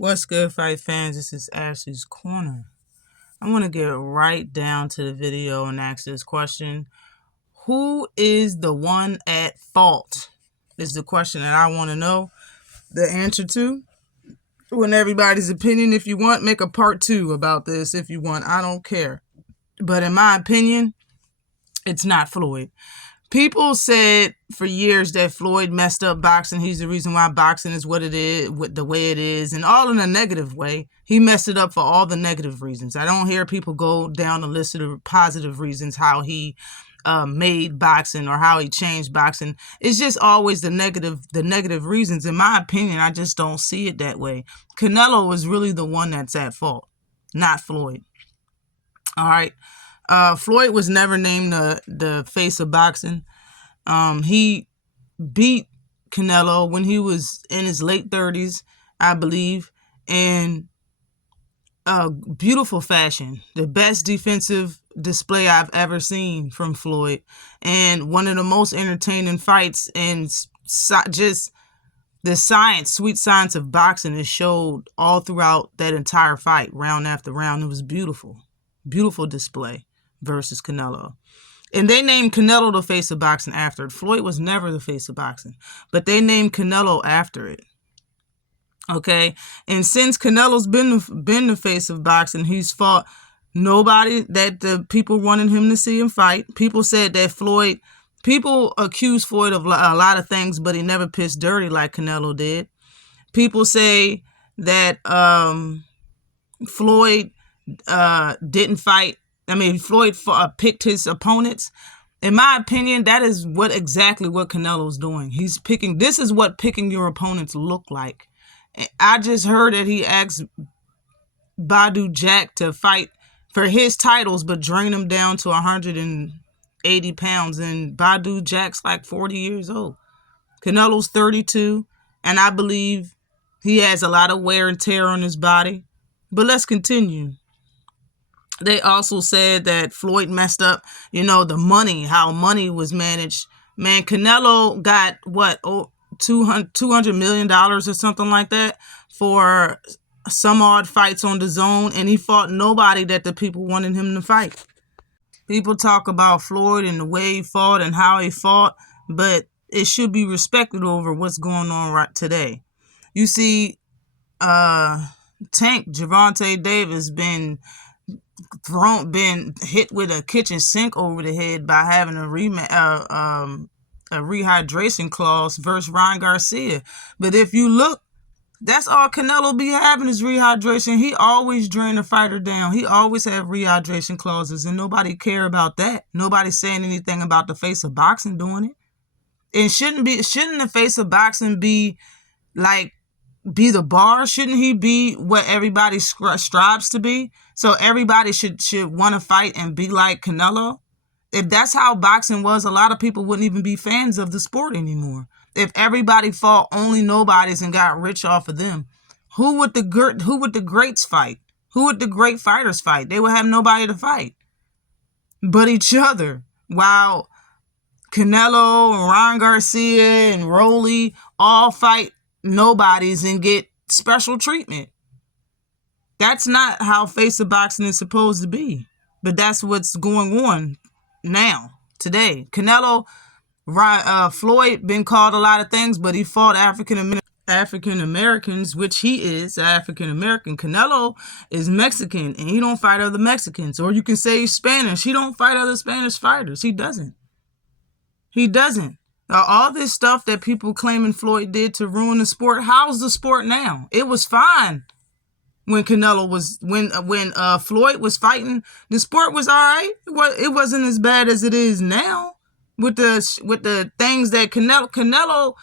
What's good, fight fans? This is Ashley's Corner. I want to get right down to the video and ask this question. Who is the one at fault? Is the question that I want to know the answer to. Want everybody's opinion. If you want, make a part 2 about this if you want. I don't care. But in my opinion, it's not Floyd. People said for years that Floyd messed up boxing. He's the reason why boxing is what it is, the way it is, and all in a negative way. He messed it up for all the negative reasons. I don't hear people go down the list of the positive reasons how he made boxing or how he changed boxing. It's just always the negative reasons. In my opinion, I just don't see it that way. Canelo is really the one that's at fault, not Floyd. All right. Floyd was never named the face of boxing. He beat Canelo when he was in his late 30s, I believe, in a beautiful fashion. The best defensive display I've ever seen from Floyd, and one of the most entertaining fights, and just the sweet science of boxing is showed all throughout that entire fight, round after round. It was beautiful display versus Canelo. And they named Canelo the face of boxing after it. Floyd was never the face of boxing, but they named Canelo after it. Okay? And since Canelo's been the face of boxing, he's fought nobody that the people wanted him to see him fight. People said that people accuse Floyd of a lot of things, but he never pissed dirty like Canelo did. People say that Floyd didn't fight. Floyd picked his opponents. In my opinion, that is exactly what Canelo's doing. He's picking. This is what picking your opponents look like. I just heard that he asked Badou Jack to fight for his titles, but drain him down to 180 pounds. And Badou Jack's like 40 years old. Canelo's 32, and I believe he has a lot of wear and tear on his body. But let's continue. They also said that Floyd messed up, the money, how money was managed. Man, Canelo got, $200 million or something like that for some odd fights on the zone, and he fought nobody that the people wanted him to fight. People talk about Floyd and the way he fought and how he fought, but it should be respected over what's going on right today. You see, Tank Gervonta Davis been hit with a kitchen sink over the head by having a rehydration clause versus Ryan Garcia. But if you look, that's all Canelo be having is rehydration. He always drain the fighter down. He always have rehydration clauses, and nobody care about that. Nobody's saying anything about the face of boxing doing it. And shouldn't the face of boxing be the bar? Shouldn't he be what everybody strives to be? So everybody should want to fight and be like Canelo. If that's how boxing was, a lot of people wouldn't even be fans of the sport anymore. If everybody fought only nobodies and got rich off of them, who would the greats fight? Who would the great fighters fight? They would have nobody to fight but each other. While Canelo and Ryan Garcia and Rolly all fight nobodies and get special treatment. That's not how face of boxing is supposed to be. But that's what's going on now, today. Canelo, Floyd been called a lot of things, but he fought African Americans, which he is African American. Canelo is Mexican, and he don't fight other Mexicans. Or you can say he's Spanish. He don't fight other Spanish fighters. He doesn't. All this stuff that people claiming Floyd did to ruin the sport, how's the sport now? It was fine when Floyd was fighting. The sport was all right. It wasn't as bad as it is now with the things that Canelo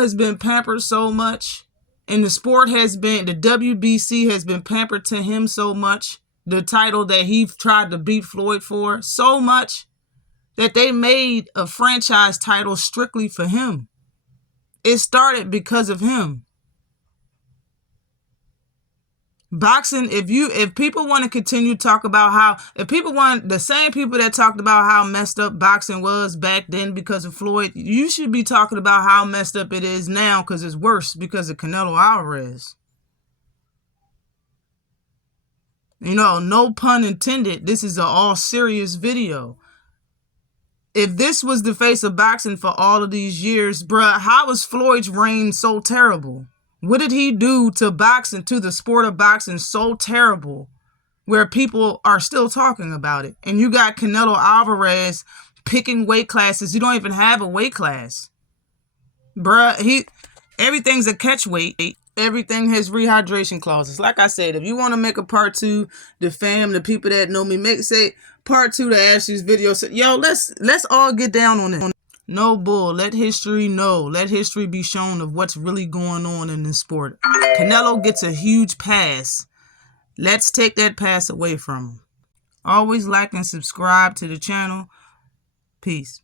has been pampered so much, and the WBC has been pampered to him so much. The title that he tried to beat Floyd for so much, that they made a franchise title strictly for him. It started because of him. Boxing, if people want to continue to talk about the same people that talked about how messed up boxing was back then because of Floyd, you should be talking about how messed up it is now because it's worse because of Canelo Alvarez. You know, no pun intended. This is an all serious video. If this was the face of boxing for all of these years, bruh, how was Floyd's reign so terrible? What did he do to boxing, to the sport of boxing, so terrible where people are still talking about it? And you got Canelo Alvarez picking weight classes. You don't even have a weight class. Bruh, everything's a catch weight. Everything has rehydration clauses. Like I said, if you want to make a part 2, the fam, the people that know me, say part 2 to Ashley's video. So, yo, let's all get down on it. No bull. Let history know. Let history be shown of what's really going on in this sport. Canelo gets a huge pass. Let's take that pass away from him. Always like and subscribe to the channel. Peace.